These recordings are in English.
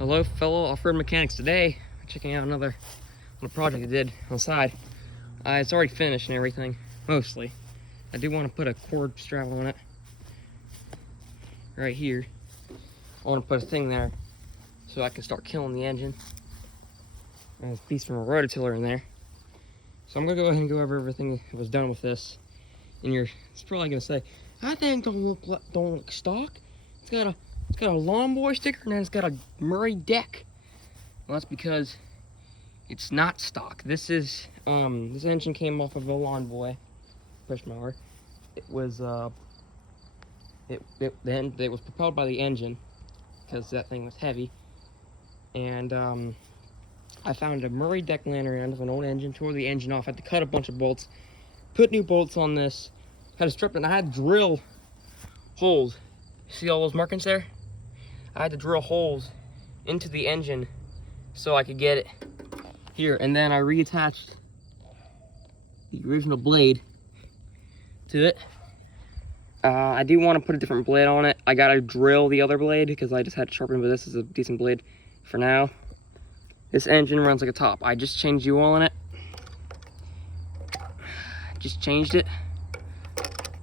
Hello fellow off-road mechanics. Today we're checking out another little project I did on the side. It's already finished and everything, mostly. I do want to put a cord strap on it right here. I want to put a thing there so I can start killing the engine. There's a piece from a rototiller in there. So I'm gonna go ahead and go over everything that was done with this. And it's probably gonna say, that thing don't look stock. It's got a lawn boy sticker and then it's got a Murray deck. Well, that's because it's not stock. This engine came off of a lawn boy push mower. It was it was propelled by the engine because that thing was heavy. And I found a Murray deck lantern end of an old engine, tore the engine off, had to cut a bunch of bolts, put new bolts on this, had to strip it, and I had to drill holes. See all those markings there? I had to drill holes into the engine so I could get it here, and then I reattached the original blade to it. I do want to put a different blade on it. I gotta drill the other blade because I just had to sharpen, but this is a decent blade for now. This engine runs like a top. I just changed the oil in it. Just changed it.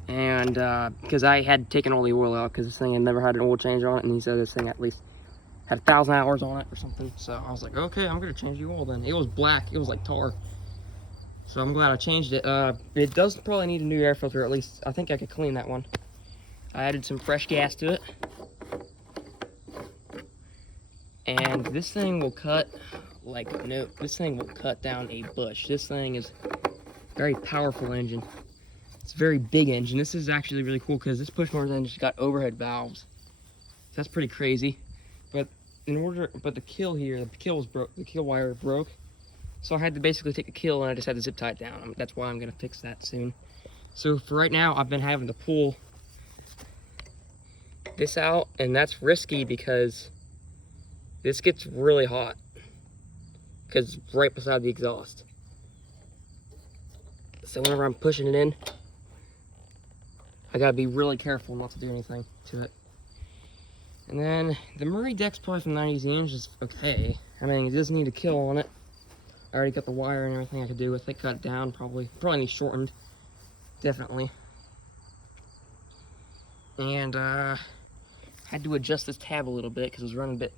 And because I had taken all the oil out because this thing had never had an oil change on it, and he said this thing at least had 1,000 hours on it or something. So I was like, okay, I'm gonna change the oil then. It was black, it was like tar. So I'm glad I changed it. It does probably need a new air filter, at least. I think I could clean that one. I added some fresh gas to it. And this thing will cut like no, this thing will cut down a bush. This thing is a very powerful engine. It's a very big engine. This is actually really cool because this push mower's engine's got overhead valves. So that's pretty crazy. But the kill here, the kill was broke. The kill wire broke. So I had to basically take the kill and I just had to zip tie it down. That's why I'm gonna fix that soon. So for right now, I've been having to pull this out, and that's risky because this gets really hot because it's right beside the exhaust. So whenever I'm pushing it in, I gotta be really careful not to do anything to it. And then the Murray deck's probably from the 90s. The engine's okay. I mean, it does need a kill on it. I already got the wire and everything I could do with it. Cut it down, probably needs shortened, definitely. And had to adjust this tab a little bit because it was running a bit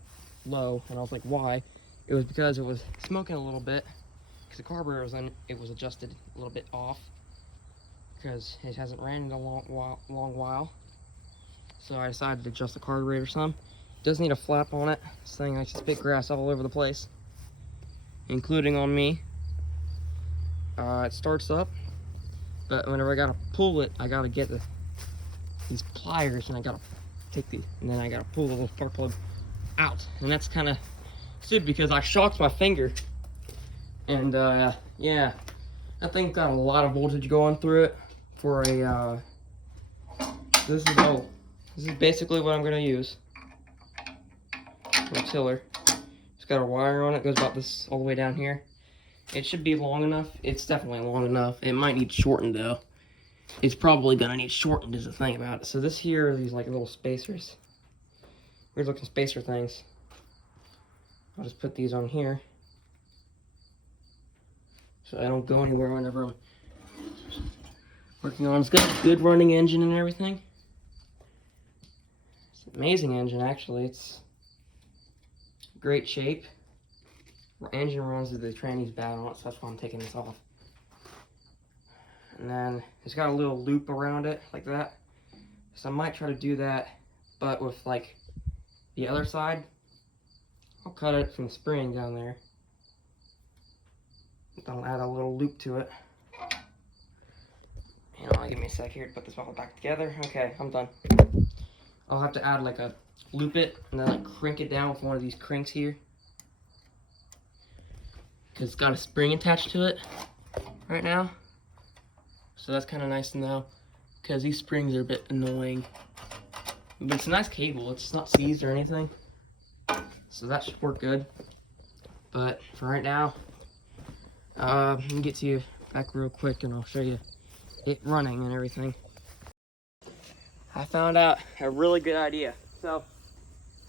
low, and I was like, why? It was because it was smoking a little bit because the carburetor was adjusted a little bit off because it hasn't ran in a long while. So I decided to adjust the carburetor some. It does need a flap on it. This thing likes to spit grass all over the place, including on me. It starts up, but whenever I gotta pull it, I gotta get these pliers, and I gotta and then I gotta pull the little spark plug out, and that's kind of stupid because I shocked my finger, and yeah, that thing's got a lot of voltage going through it for a. This is basically what I'm gonna use. A tiller. It's got a wire on it, goes about this all the way down here. It should be long enough. It's definitely long enough. It might need shortened though. It's probably gonna need shortened is the thing about it. So this here are these like little spacers. Weird looking spacer things. I'll just put these on here so I don't go anywhere whenever I'm working on it. It's got a good running engine and everything. It's an amazing engine actually. It's great shape. The engine runs with the tranny's bad on it, so that's why I'm taking this off. And then it's got a little loop around it like that. So I might try to do that, but with like the other side, I'll cut it from the spring down there. I'll add a little loop to it. Give me a sec here to put this all back together. Okay, I'm done. I'll have to add like a loop it and then like crank it down with one of these cranks here, because it's got a spring attached to it right now. So that's kind of nice to know, because these springs are a bit annoying. But it's a nice cable. It's not seized or anything, so that should work good. But for right now, let me get to you back real quick and I'll show you it running and everything. I found out a really good idea. So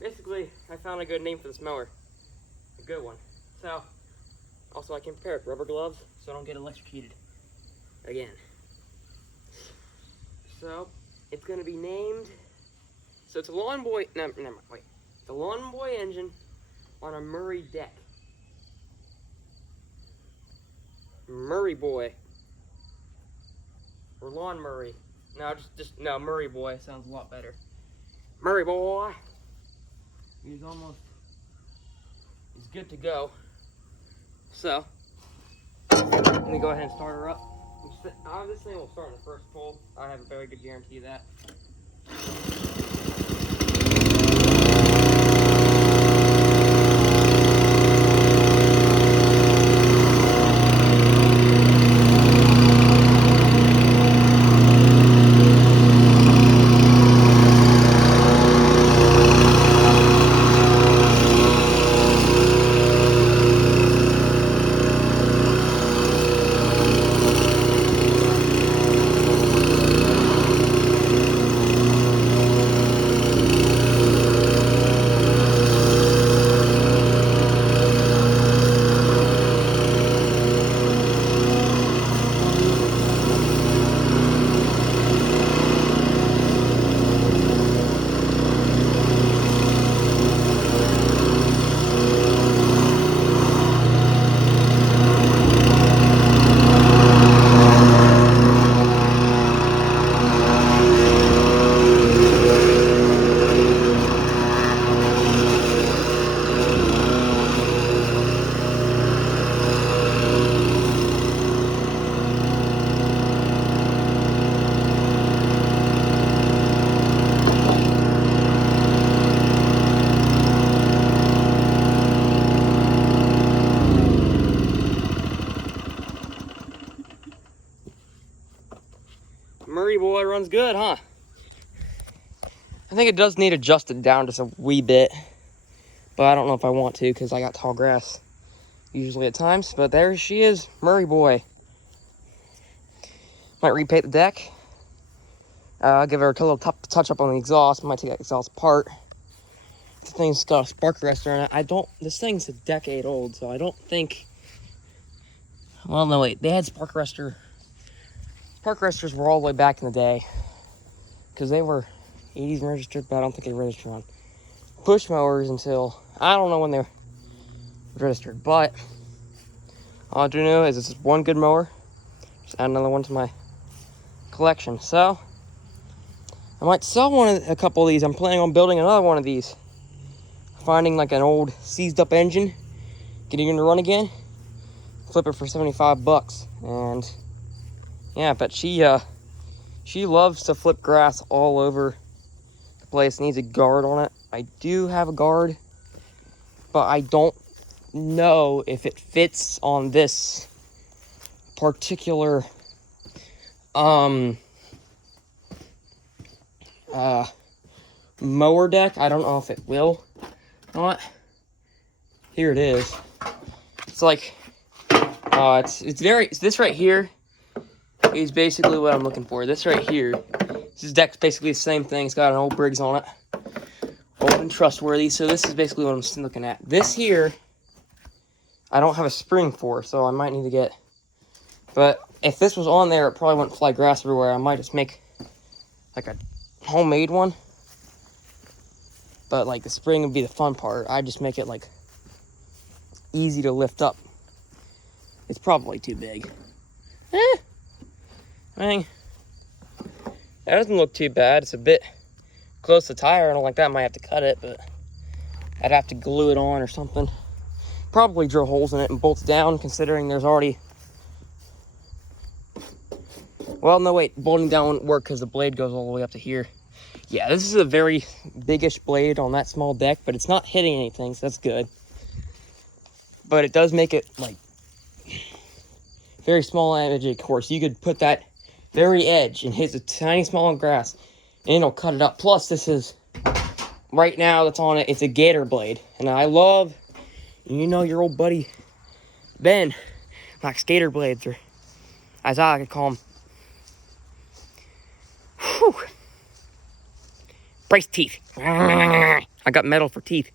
basically, I found a good name for this mower. A good one. So, also I can prepare it. Rubber gloves so I don't get electrocuted again. So, it's going to be named... So it's a Lawn Boy... No, never mind, wait. The Lawn Boy engine on a Murray deck. Murray Boy. Or Lawn Murray. No, no, Murray Boy sounds a lot better. Murray Boy. He's good to go. So, let me go ahead and start her up. This thing will start on the first pull. I have a very good guarantee of that. Murray Boy runs good, huh? I think it does need adjusted down just a wee bit, but I don't know if I want to because I got tall grass usually at times. But there she is, Murray Boy. Might repaint the deck. I'll give her a little touch up on the exhaust. Might take that exhaust apart. This thing's got a spark arrestor in it. This thing's a decade old, so I don't think. Well, no, wait. They had spark arrestor. Spark arrestors were all the way back in the day because they were 80s registered, but I don't think they registered on push mowers until I don't know when they were registered. But all I do know is this is one good mower. Just add another one to my collection. So I might sell a couple of these. I'm planning on building another one of these. Finding like an old seized up engine, getting it to run again, flip it for 75 bucks. And yeah, but she loves to flip grass all over the place. Needs a guard on it. I do have a guard, but I don't know if it fits on this particular mower deck. I don't know if it will not. Here it is. It's like this right here is basically what I'm looking for. This right here, this deck's basically the same thing. It's got an old Briggs on it, old and trustworthy. So this is basically what I'm looking at. This here, I don't have a spring for, so I might need to get. But if this was on there, it probably wouldn't fly grass everywhere. I might just make like a homemade one. But like the spring would be the fun part. I just make it like easy to lift up. It's probably too big. I mean, that doesn't look too bad. It's a bit close to the tire. I don't like that. I might have to cut it, but I'd have to glue it on or something. Probably drill holes in it and bolt it down, considering there's already. Well, no, wait. Bolting down wouldn't work because the blade goes all the way up to here. Yeah, this is a very biggish blade on that small deck, but it's not hitting anything, so that's good. But it does make it, like, very small edge, of course. You could put that very edge and hit the tiny small grass, and it'll cut it up. Plus, this is, right now that's on it, it's a gator blade. And I love, you know, your old buddy Ben likes gator blades, or as I like to call them. Whew. Brace teeth. I got metal for teeth.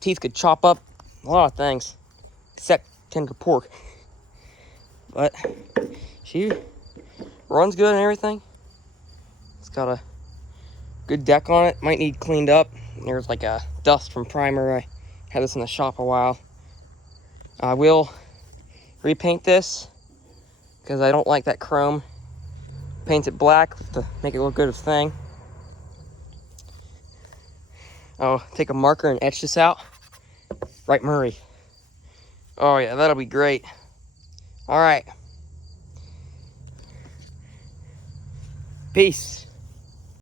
Teeth could chop up a lot of things, except tender pork. But she runs good and everything. It's got a good deck on it. Might need cleaned up. There's like a dust from primer. I had this in the shop a while. I will repaint this because I don't like that chrome. Paint it black to make it look good as a thing. I'll take a marker and etch this out. Right, Murray. Oh yeah, that'll be great. All right. Peace.